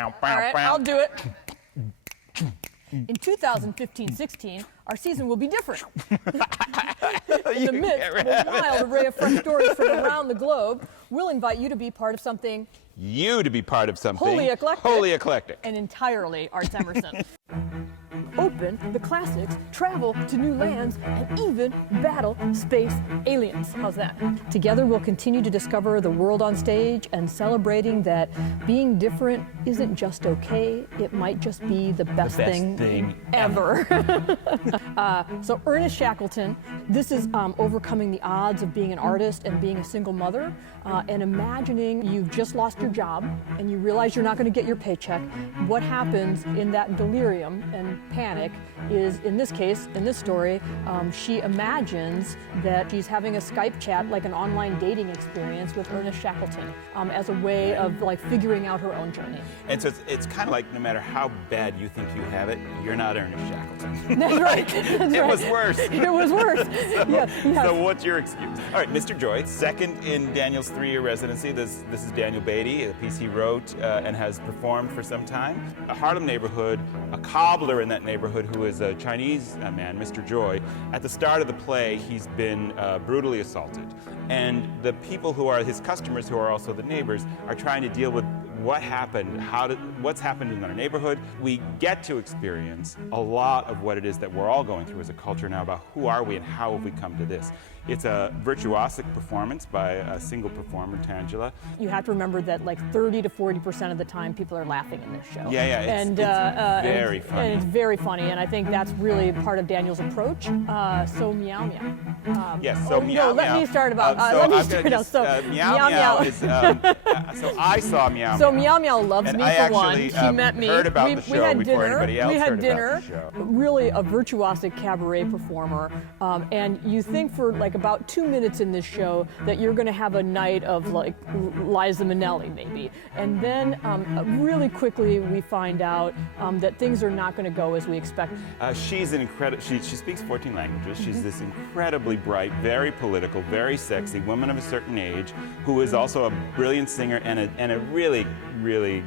right, I'll do it. In 2015-16, our season will be different. In the midst of a wild array of fresh stories from around the globe, we'll invite you to be part of something. Wholly eclectic. And entirely ArtsEmerson. Open the classics, travel to new lands, and even battle space aliens. How's that? Together we'll continue to discover the world on stage and celebrating that being different isn't just okay, it might just be the best thing ever. So Ernest Shackleton, this is overcoming the odds of being an artist and being a single mother, and imagining you've just lost your job and you realize you're not going to get your paycheck. What happens in that delirium and panic is, in this case, in this story, she imagines that she's having a Skype chat, like an online dating experience with Ernest Shackleton, as a way of like figuring out her own journey. And so it's kind of like no matter how bad you think you have it, you're not Ernest Shackleton. That's right. It was worse. It was worse. So what's your excuse? All right, Mr. Joy, second in Daniel's 3-year residency. This is Daniel Beatty, a piece he wrote and has performed for some time. A Harlem neighborhood, a cobbler in that neighborhood who is a Chinese man, Mr. Joy. At the start of the play, he's been brutally assaulted. And the people who are his customers, who are also the neighbors, are trying to deal with what happened, what's happened in our neighborhood. We get to experience a lot of what it is that we're all going through as a culture now about who are we and how have we come to this. It's a virtuosic performance by a single performer, Tangela. You have to remember that like 30 to 40% of the time people are laughing in this show. Yeah, it's very funny. And it's very funny, and I think that's really part of Daniel's approach. So meow meow. Yes, so meow meow. Let me start about. Meow meow is. So I saw meow meow. So meow meow loves me for one. She met me. Heard about the show before anybody else we had heard dinner. About the show. Really a virtuosic cabaret performer, and you think for like about 2 minutes in this show that you're going to have a night of like Liza Minnelli maybe, and then really quickly we find out that things are not going to go as we expect. She's an incredible. She speaks 14 languages. She's this incredibly bright, very political, very sexy woman of a certain age who is also a brilliant singer and a really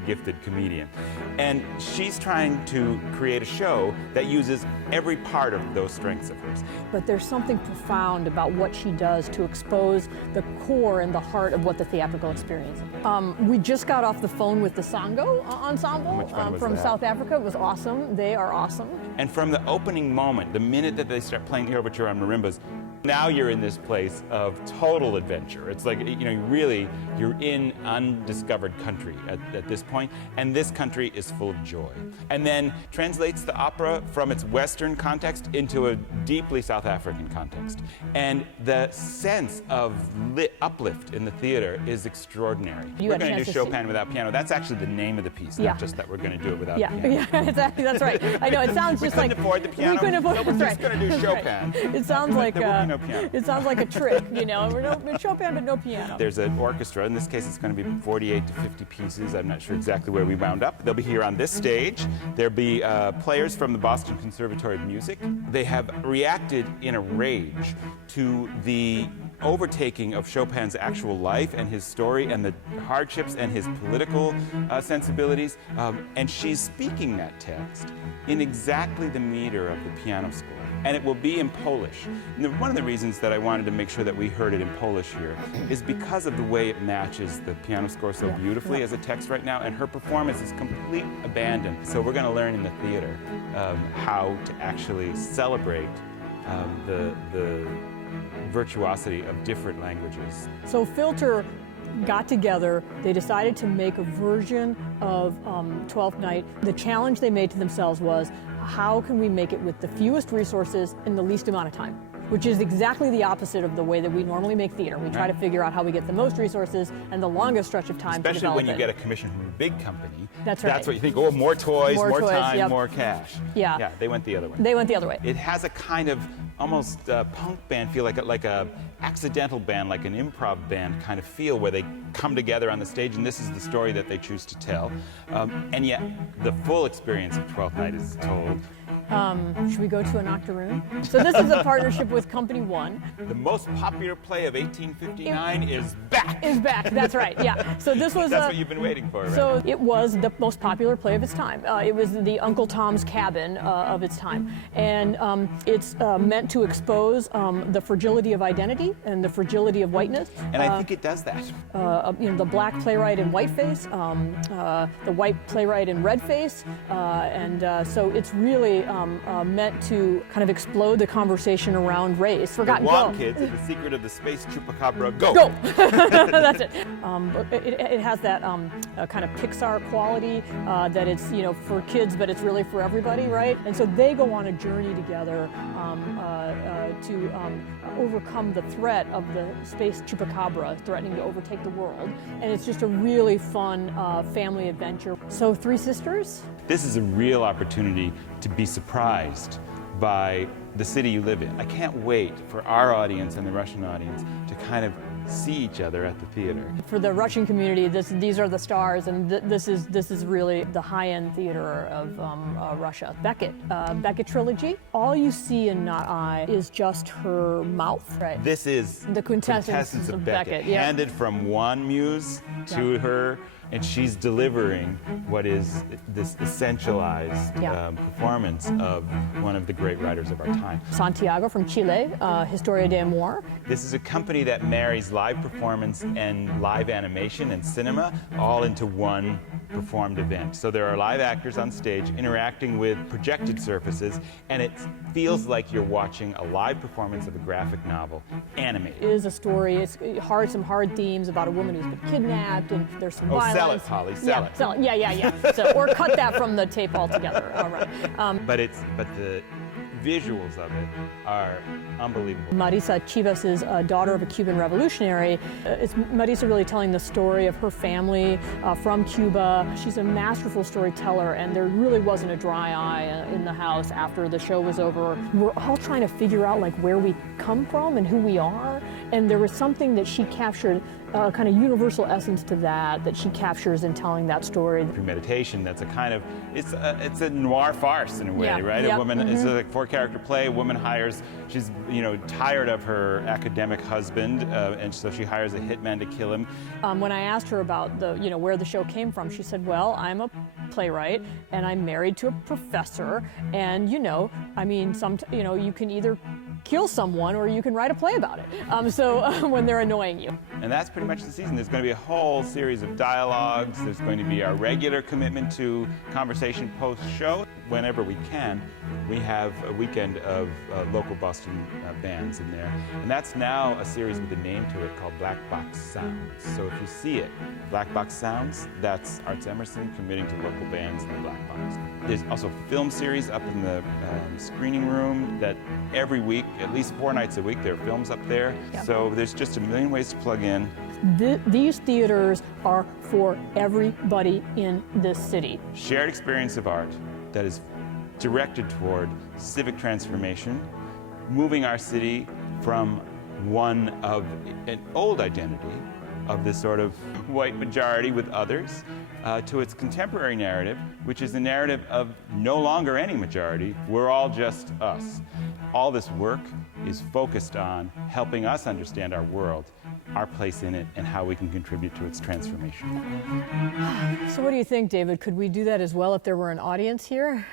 gifted comedian. And she's trying to create a show that uses every part of those strengths of hers. But there's something profound about what she does to expose the core and the heart of what the theatrical experience is. We just got off the phone with the Sango Ensemble from South Africa. It was awesome. They are awesome. And from the opening moment, the minute that they start playing the overture on marimbas, now you're in this place of total adventure. It's like, you're in undiscovered country at this point, and this country is full of joy. And then translates the opera from its Western context into a deeply South African context. And the sense of uplift in the theater is extraordinary. We're going to do Chopin without piano. That's actually the name of the piece, not just that we're going to do it without piano. Yeah, exactly. That's right. I know, it sounds just like... We couldn't afford the piano, we couldn't afford, so we're just going to do Chopin. Right. It sounds like... no piano. It sounds like a trick, We're Chopin, but no piano. There's an orchestra. In this case, it's going to be 48 to 50 pieces. I'm not sure exactly where we wound up. They'll be here on this stage. There'll be players from the Boston Conservatory of Music. They have reacted in a rage to the overtaking of Chopin's actual life and his story and the hardships and his political sensibilities. And she's speaking that text in exactly the meter of the piano score. And it will be in Polish. And one of the reasons that I wanted to make sure that we heard it in Polish here is because of the way it matches the piano score so beautifully as a text right now, and her performance is complete abandon. So we're going to learn in the theater how to actually celebrate the virtuosity of different languages. So Filter got together, they decided to make a version of Twelfth Night. The challenge they made to themselves was, how can we make it with the fewest resources in the least amount of time? Which is exactly the opposite of the way that we normally make theater. We try to figure out how we get the most resources and the longest stretch of time to develop it. Especially when you get a commission from a big company. That's right. That's what you think, oh, more toys, more time, yep. more cash. Yeah, they went the other way. They went the other way. It has a kind of almost punk band feel, like a accidental band, like an improv band kind of feel, where they come together on the stage, and this is the story that they choose to tell. And yet, the full experience of Twelfth Night is told Should we go to an octoroon? So this is a partnership with Company One. The most popular play of 1859 is back. Is back, that's right, yeah. So this was That's what you've been waiting for, right? So it was the most popular play of its time. It was the Uncle Tom's Cabin of its time. And it's meant to expose the fragility of identity and the fragility of whiteness. And I think it does that. The black playwright in whiteface, the white playwright in redface, and so it's really meant to kind of explode the conversation around race. Forgotten. Go. Kids, The Secret of the Space Chupacabra. Go. Go. That's it. It has that kind of Pixar quality that it's for kids, but it's really for everybody, right? And so they go on a journey together to overcome the threat of the space chupacabra threatening to overtake the world. And it's just a really fun family adventure. So 3 sisters? This is a real opportunity to be surprised by the city you live in. I can't wait for our audience and the Russian audience to kind of see each other at the theater. For the Russian community, these are the stars, and this is really the high-end theater of Russia. Beckett trilogy. All you see in Not I is just her mouth. Right. This is the quintessence of Beckett. Yeah. Handed from one muse to her, and she's delivering what is this essentialized performance of one of the great writers of our time. Santiago from Chile, Historia de Amor. This is a company that marries live performance and live animation and cinema all into one performed event. So there are live actors on stage interacting with projected surfaces, and it feels like you're watching a live performance of a graphic novel, animated. It is a story. It's some hard themes about a woman who's been kidnapped, and there's some violence. Sell it, Holly, sell it. Sell it. Yeah. So, or cut that from the tape altogether. All right. But the visuals of it are unbelievable. Marisa Chivas is a daughter of a Cuban revolutionary. It's Marisa really telling the story of her family from Cuba. She's a masterful storyteller, and there really wasn't a dry eye in the house after the show was over. We're all trying to figure out where we come from and who we are, and there was something that she captured, kind of universal essence to that she captures in telling that story. Premeditation, that's a kind of, it's a noir farce in a way, right? Yep. A woman, it's a 4-character play, a woman hires, she's tired of her academic husband, and so she hires a hitman to kill him. When I asked her about where the show came from, she said, well, I'm a playwright and I'm married to a professor, and you can either kill someone or you can write a play about it. So when they're annoying you. And that's pretty much the season. There's going to be a whole series of dialogues. There's going to be our regular commitment to conversation post-show. Whenever we can, we have a weekend of local Boston bands in there. And that's now a series with a name to it called Black Box Sounds. So if you see it, Black Box Sounds, that's ArtsEmerson committing to local bands in the Black Box. There's also a film series up in the screening room that every week, at least 4 nights a week, there are films up there. Yep. So there's just a million ways to plug in. These theaters are for everybody in this city. Shared experience of art that is directed toward civic transformation, moving our city from one of an old identity of this sort of white majority with others to its contemporary narrative, which is a narrative of no longer any majority, we're all just us. All this work is focused on helping us understand our world, our place in it, and how we can contribute to its transformation. So what do you think, David? Could we do that as well if there were an audience here?